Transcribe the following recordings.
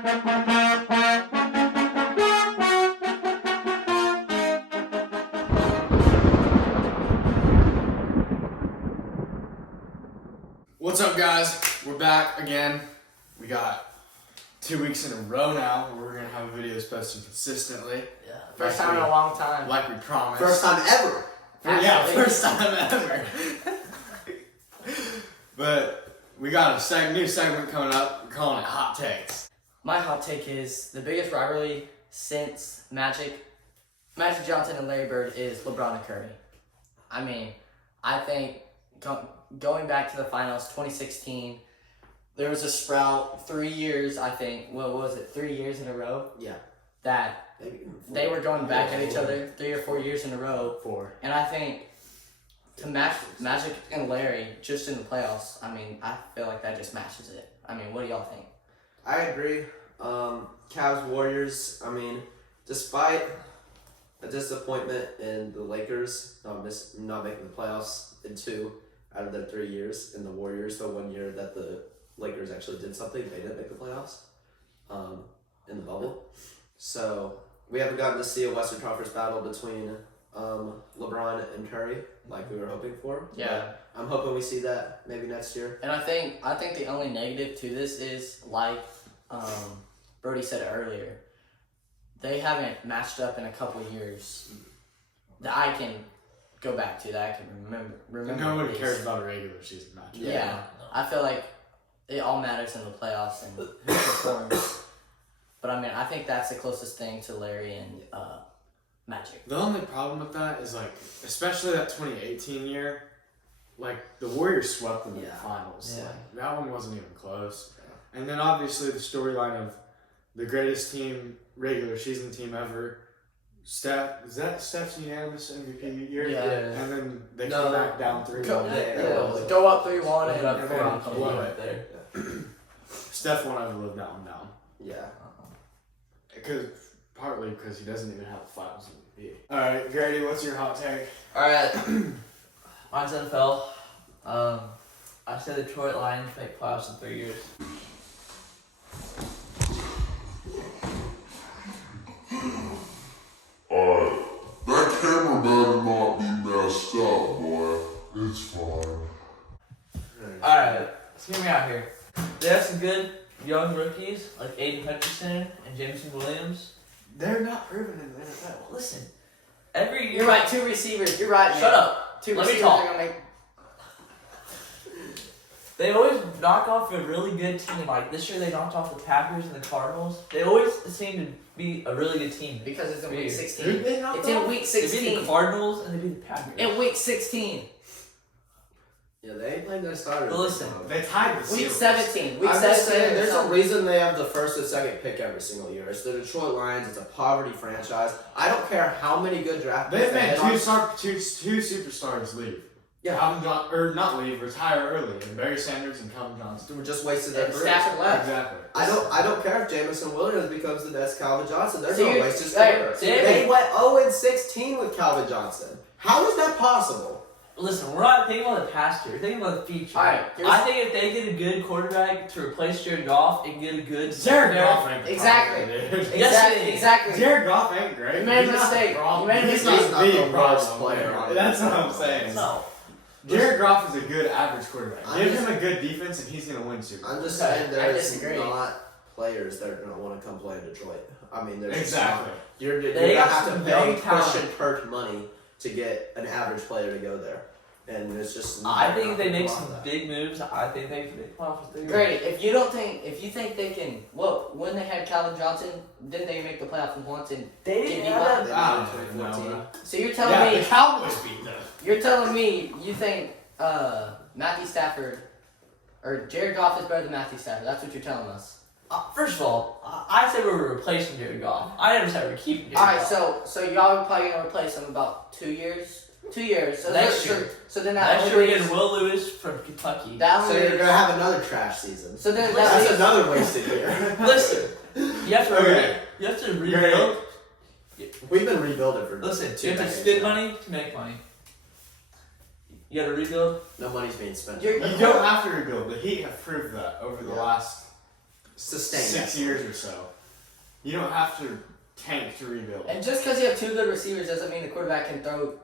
What's up, guys? We're back again. We got 2 weeks in a row now where we're gonna have videos posted consistently. Yeah, first time in a long time. Like we promised. First time ever. Yeah, first time ever. But we got a new segment coming up. We're calling it Hot Takes. My hot take is the biggest rivalry since Magic Johnson and Larry Bird is LeBron and Curry. I mean, I think going back to the finals, 2016, there was a sprout 3 years, I think. What was it, 3 years in a row? Yeah. That they were going back at each other 3 or 4 years in a row. 4. And I think to match Magic and Larry just in the playoffs, I mean, I feel like that just matches it. I mean, what do y'all think? I agree. Cavs Warriors, I mean, despite a disappointment in the Lakers not making the playoffs in 2 out of their 3 years, in the Warriors, the 1 year that the Lakers actually did something, they didn't make the playoffs in the bubble. So we haven't gotten to see a Western Conference battle between LeBron and Curry like we were hoping for. Yeah. But I'm hoping we see that maybe next year. And I think the only negative to this is, like Brody said earlier, they haven't matched up in a couple years that I can go back to, that I can remember. Nobody cares about a regular season match. Yeah. I feel like it all matters in the playoffs and who performs. But I mean, I think that's the closest thing to Larry and Magic. The only problem with that is, like, especially that 2018 year, like, the Warriors swept them in the finals. Yeah. Like, that one wasn't even close. And then obviously the storyline of the greatest regular season team ever. Steph's unanimous MVP year? Yeah. And then they come back down 3-1. Go up 3-1 and then blow right it. there. Steph won't ever live that one down. Yeah. Partly because he doesn't even have the finals MVP. Alright, Grady, what's your hot take? Alright, mine's NFL. I said the Detroit Lions make playoffs in 3 years. Alright, that camera better not be messed up, boy. It's fine. Alright, let's hear me out here. They have some good young rookies like Aiden Hutchinson and Jameson Williams. They're not proven in the NFL. Listen, every year. You're right, 2 receivers. You're right, man. Shut up. 2 Let me receivers talk. are going to make... They always knock off a really good team. Like this year, they knocked off the Packers and the Cardinals. They always seem to be a really good team. Because it's in week 16. Who they knocked It's in off? week They beat 16. the Cardinals and they beat the Packers. In week 16. Yeah, they ain't playing their starters. But listen, They tied the Week Steelers. 17. Week I'm 17. just saying, there's a something. reason they have the first and second pick every single year. It's the Detroit Lions. It's a poverty franchise. I don't care how many good draft picks They've they made had two superstars leave. Yeah. Not leave, retire early. And Barry Sanders and Calvin Johnson. They just wasted their And careers. Stafford left. Exactly. I don't care if Jameson Williams becomes the next Calvin Johnson. They're So going to you're- waste his hey, career. so They went 0-16 with Calvin Johnson. How is that possible? listen, we're not thinking about the past year. We're thinking about the future. Alright, I think if they get a good quarterback to replace Jared Goff and get a good Jared Goff ain't the Exactly. problem, dude. Exactly. Jared Goff ain't great. You made a He's not mistake. the problem. You made a He's mistake. not He's the not the worst problem. player on That's the what I'm team. saying. No. Jared Goff is a good average quarterback. I'm Give just- him a good defense and he's going to win Super Bowl. I'm just Okay, saying I there's disagree. not players that are going to want to come play in Detroit. I mean, there's Exactly. You're They going to got have to some pay very Christian Kirk money to get an average player to go there. And it's just... I think if they make not some gonna allow big moves, I think they can make playoffs with 3 years. Great. If you think they can, when they had Calvin Johnson, didn't they make the playoffs once? And They Did didn't he have that. that. I They don't did in know, 2014. man. so you're telling Yeah, me the Cowboys beat them. you're telling me you think Matthew Stafford or Jared Goff is better than Matthew Stafford? That's what you're telling us. First of all, I said we were replacing Jared Goff. I never said we were keeping Jared All right. Goff. So y'all are probably gonna replace him about 2 years. 2 years. So Next so- year. So then that Next year we're only getting leaves, Will Lewis from Kentucky. that So only you're leaves- going to have another trash season. So then that That's leaves, another wasted year. Listen, you have to Okay. you have to rebuild. We've been rebuilding for Listen, 2 you have to decades spend now. money to make money. You got to rebuild. No money's being spent. You're- You don't have to rebuild. The Heat have proved that over the Yeah. last sustain 6 years or so. You don't have to tank to rebuild. And just because you have 2 good receivers doesn't mean the quarterback can throw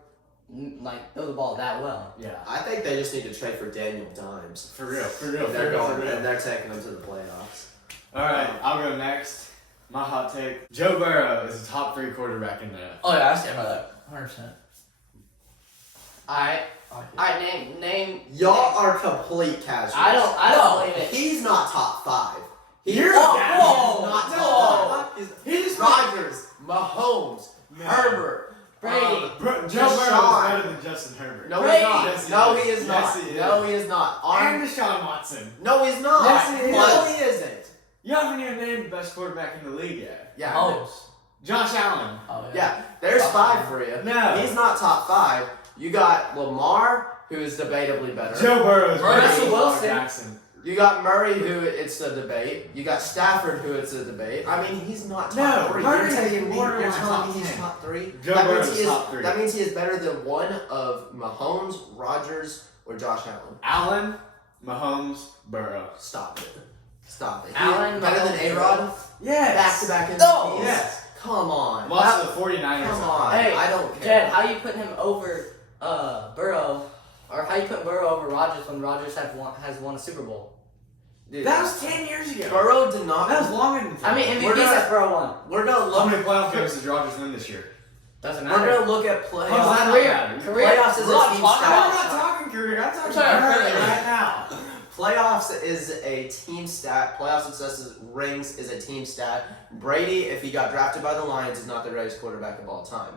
the ball that well. Yeah. I think they just need to trade for Daniel Dimes. For real. And they're taking them to the playoffs. Alright, I'll go next. My hot take. Joe Burrow is a top 3 quarterback in the NFL. Oh yeah, I stand by that. 100%. Alright, name. Y'all are complete casuals. I don't believe it. He's not top 5. You're He's whoa, not no. top 5. He's Rodgers, Mahomes, No. Herbert, Brady. Joe Burrow is Deshaun. better than Justin Herbert. No, Brady. he's not. Yes, he No, is. he is Yes, not. he is. No, he is not. And Deshaun Watson. No, he's not. Yes, he is. No, he isn't. You haven't even named the best quarterback in the league yet. Yeah. Mahomes. Josh Allen. Oh Yeah, there's 5 for you. No. He's not top 5. You got Lamar, who is debatably better. Joe Burrow is better Russell than Lamar Wilson. Jackson. You got Murray, who it's a debate. You got Stafford, who it's a debate. I mean, he's not top No, 3. Murray You're is telling me, borderline you're telling top me he's 10. top 3? Joe that Burrow means is he is top 3. That means he is better than one of Mahomes, Rodgers, or Josh Allen. Allen, Mahomes, Burrow. Stop it. Stop it. Allen, better than Mahomes, A-Rod? Yes. Back-to-back MVPs? No. Yes. Come on. Lost to the 49ers. Come on. Hey, I don't care. Jed, how you putting him over Burrow, or how you putting Burrow over Rodgers when Rodgers has won a Super Bowl? Dude, That was 10 years ago. Burrow did not. That was longer than 10. I mean, We're MVP not- says Burrow won. We're gonna How look. many playoff games did Rodgers win this year? Doesn't We're matter. gonna look at How does playoffs. that Career. matter? Career. Playoffs is We're a not team talking stat. I'm not talking career. I'm talking Sorry, currently currently. right now. Playoffs is a team stat. Playoff success rings is a team stat. Brady, if he got drafted by the Lions, is not the greatest quarterback of all time.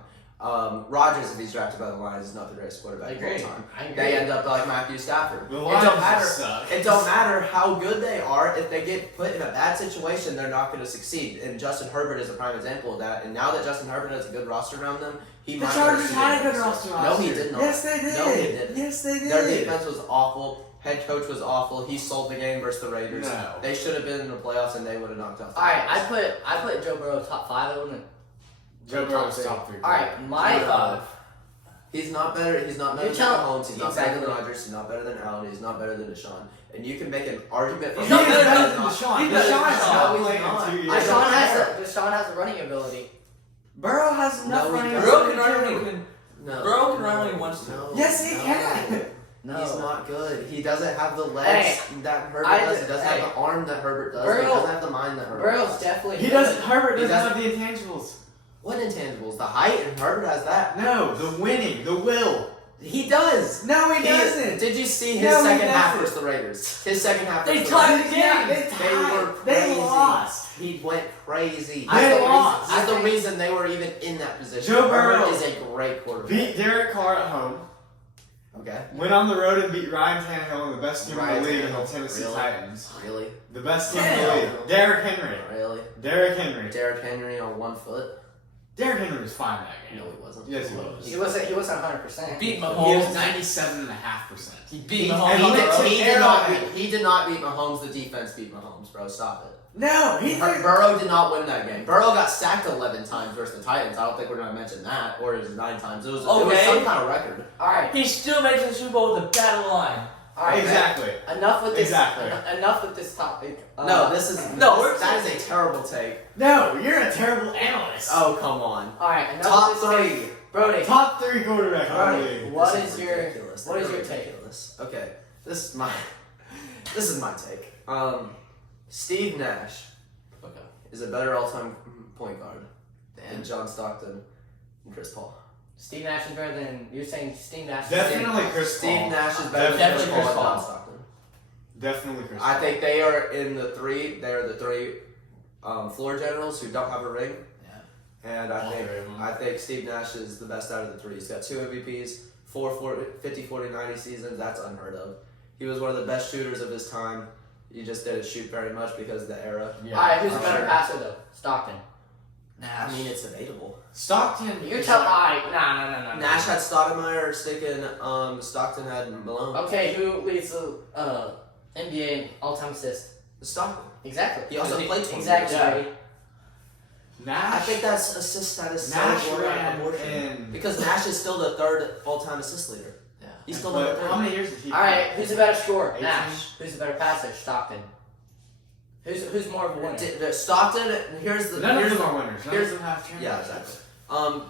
Rodgers, if he's drafted by the Lions, is not the greatest quarterback of all time. I agree. They end up like Matthew Stafford. The It Lions don't matter. suck. It don't matter how good they are. If they get put in a bad situation, they're not going to succeed. And Justin Herbert is a prime example of that. And now that Justin Herbert has a good roster around them, he The might. Chargers had a good roster No, last he year. did not. Yes, they did. No, he didn't. Yes, they did. Their defense was awful. Head coach was awful. He sold the game versus the Raiders. No. They should have been in the playoffs and they would have knocked out the All right, Raiders. I put Joe Burrow top 5. I wouldn't. Joe Burrow's top 3. All right, my He's not better. He's not better You than tell- Mahomes. He's not better exactly. than Rodgers. He's not better than Allen. He's not better than Deshaun. And you can make an argument for He's He not is better better than than Deshaun. He's better than Deshaun has Deshaun. not No, played he's not. in 2 I years. don't Deshaun has a running ability. Burrow has enough No, he running doesn't. Burrow ability can run too. when he can. No. Burrow can run when he wants to. No. Yes, he No. can. No. He's not good. He doesn't have the legs that Herbert I does. d- He doesn't hey. have the arm that Herbert does. Burrow- he doesn't have the mind that Herbert Burrow's does. definitely He good. doesn't. Herbert He doesn't have doesn't- the intangibles. What intangibles? The height, and Herbert has that. No, the winning, the will. He does. No, he doesn't. Did you see his No, he second half doesn't. versus the Raiders? His second half They versus the tied Raiders. the game. Yeah, they They were tied. crazy. They lost. He went crazy. They That's the lost. reason- That's the reason they were even in that position. Joe Burrow Herbert is a great quarterback. Beat Derek Carr at home. Okay. Went on the road and beat Ryan Tannehill and the best team Ryan in the league, and the Tannehill. Tennessee Really? Titans. Really? The best team in Yeah. the league. Derrick Henry. Really? Derrick Henry. Derrick Henry on 1 foot? Derrick Henry was fine that No, game. he wasn't. Yes, he was. He wasn't 100%. Beat He was Mahomes. 97.5%. He He, beat he, Mahomes. and did, he, Air did not Raid. beat, he did not beat Mahomes. The defense beat Mahomes, bro. Stop it. No, he did. Burrow did not win that game. Burrow got sacked 11 times versus the Titans. I don't think we're going to mention that. Or it was 9 times. It was Okay. some kind of record. All right, He still makes the Super Bowl with a battle line. all right. Exactly. Enough with this. Exactly. Enough with this topic. No, this is that is a terrible take. No, you're a terrible analyst. Oh, come on. All right, enough Top with this 3. take. Brody. Top 3 quarterback in the Brody, league. what This is your ridiculous. what is They're your take? ridiculous. Okay, this is my take. Steve Nash Okay. is a better all-time point guard than John Stockton and Chris Paul. Steve Nash is better than you're saying. Steve Nash. is Definitely Chris Steve Paul. Nash is better than Definitely Chris Paul Chris and John Paul. Stockton. Definitely Chris I Paul. think they are in the 3. They are the 3 floor generals who don't have a ring. Yeah. And All 3 of them. I think Steve Nash is the best out of the 3. He's got 2 MVPs, 50, 40, 90 seasons. That's unheard of. He was one of the best shooters of his time. He just didn't shoot very much because of the era. Yeah, All right, who's a for better sure. passer though? Stockton. I mean, it's debatable. Stockton. You're is telling. like- All right, nah. Nash had Stoudemire sticking. Stockton had Malone. Okay, who leads the NBA in all-time assist? Stockton. Exactly. He also played 20 Exactly. years. Brady. Nash. I think that's assist status so Nash blown out of ran proportion. in. Because Nash is still the 3rd all-time assist leader. Yeah. He's still But number how 3. many years did he? All right, who's a better scorer? 18? Nash. Who's a better passer? Stockton. Who's more of a winner? Stockton. Here's the. None of here's them are winners. None here's- of them have championships. Yeah, exactly.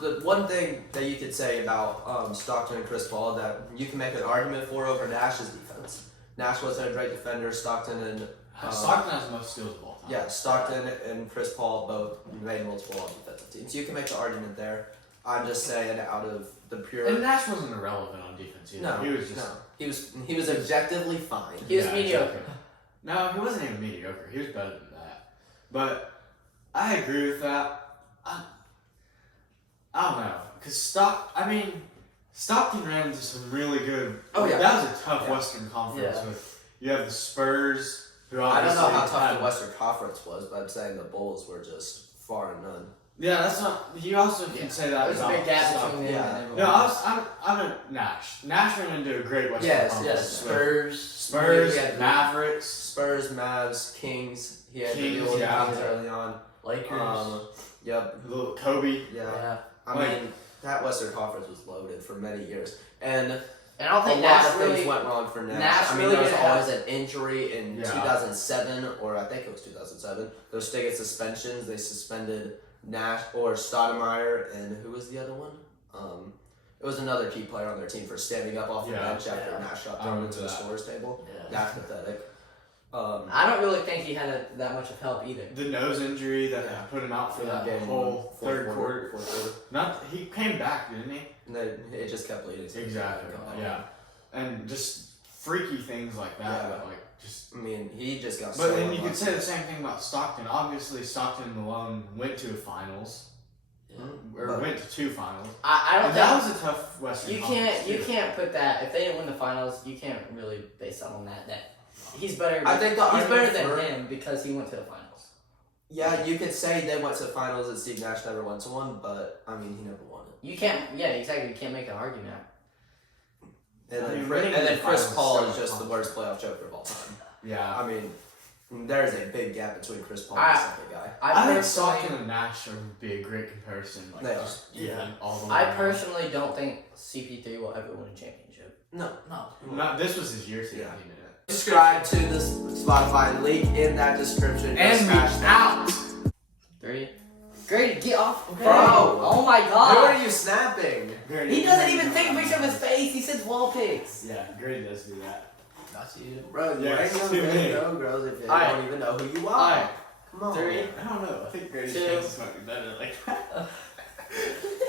The one thing that you could say about Stockton and Chris Paul that you can make an argument for over Nash is defense. Nash wasn't a great defender. Stockton and Stockton has the most steals of all time. yeah, Stockton and Chris Paul both made multiple defensive teams. You can make the argument there. I'm just saying, out of the pure. And Nash wasn't irrelevant on defense either. No, he was just. no, he was objectively fine. He was Yeah, mediocre. exactly. No, he wasn't even mediocre. He was better than that. But I agree with that. I don't know, cause Stockton ran into some really good. Oh, yeah. That was a tough Yeah. Western Conference. Yeah. With you have the Spurs, who I don't obviously know how tough had- the Western Conference was, but I'm saying the Bulls were just far and none. Yeah, that's not. You also can Yeah. say that There's a about big gap Stockton. between them Yeah. and everyone No, else. I'm a Nash. Nash ran into a great Western Yes, Conference. yes. with Spurs. Spurs, He had- Mavericks. Spurs, Mavs, Kings. He had to Kings, deal with yeah. Kings early on. Lakers. Yep. Little Kobe. Yeah. Yeah. I mean, that Western Conference was loaded for many years, and And I don't a think lot Nash of things really. went wrong for Nash. Nash I mean, really there was didn't always an injury in Yeah. 2007, or I think it was 2007. Those stick suspensions. They suspended Nash or Stoudemire, and who was the other one? It was another key player on their team for standing up off the Yeah. bench after Yeah. Nash got I thrown remember into the that. scorer's table. Yeah. That's pathetic. I don't really think he had that much of help either. The nose injury that Yeah. put him out for Yeah. the whole third quarter. Fourth quarter. Not he came back, didn't he? And then it just kept leading. to Exactly. Yeah. And just freaky things like that. Yeah. That like just. I mean, he just got. But so then you could unlucky. say the same thing about Stockton. Obviously, Stockton and Malone went to a finals, or But- went to two finals. I don't And think that was a tough Western. you Conference, can't too. put that if they didn't win the finals. You can't really base that on that. That he's better. I think the he's better argument than for- him because he went to the finals. Yeah, you could say they went to the finals and Steve Nash never went to one, but I mean, he never won it. You can't. Yeah, exactly. You can't make an argument. And I then, mean, Chris, winning and then the Chris finals Paul is is so just the much worst playoff joker of all time. Yeah. I mean, there's a big gap between Chris Paul I- and the second guy. I think personally- Stockton and Nash would be a great comparison. Like They are. just even all the way. I around. personally don't think CP3 will ever win a championship. No. Not this was his year to Yeah. get it. Subscribe to this Spotify link in that description. And smash be that. out. Grady, get off. Bro. Oh my Who god. are you snapping? He doesn't even take a picture of his face. He sends wall pics. Yeah, Grady does do that. Not you. Bro, you Yeah, ain't it's gonna too make many. no girls if you Alright. don't even know who you are. Alright. Come on. 3. I don't know. I think Grady's Two. chances might be better like that.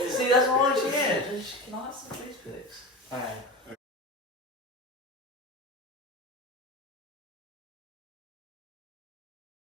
See, that's all she is. She can have some face pics. Alright.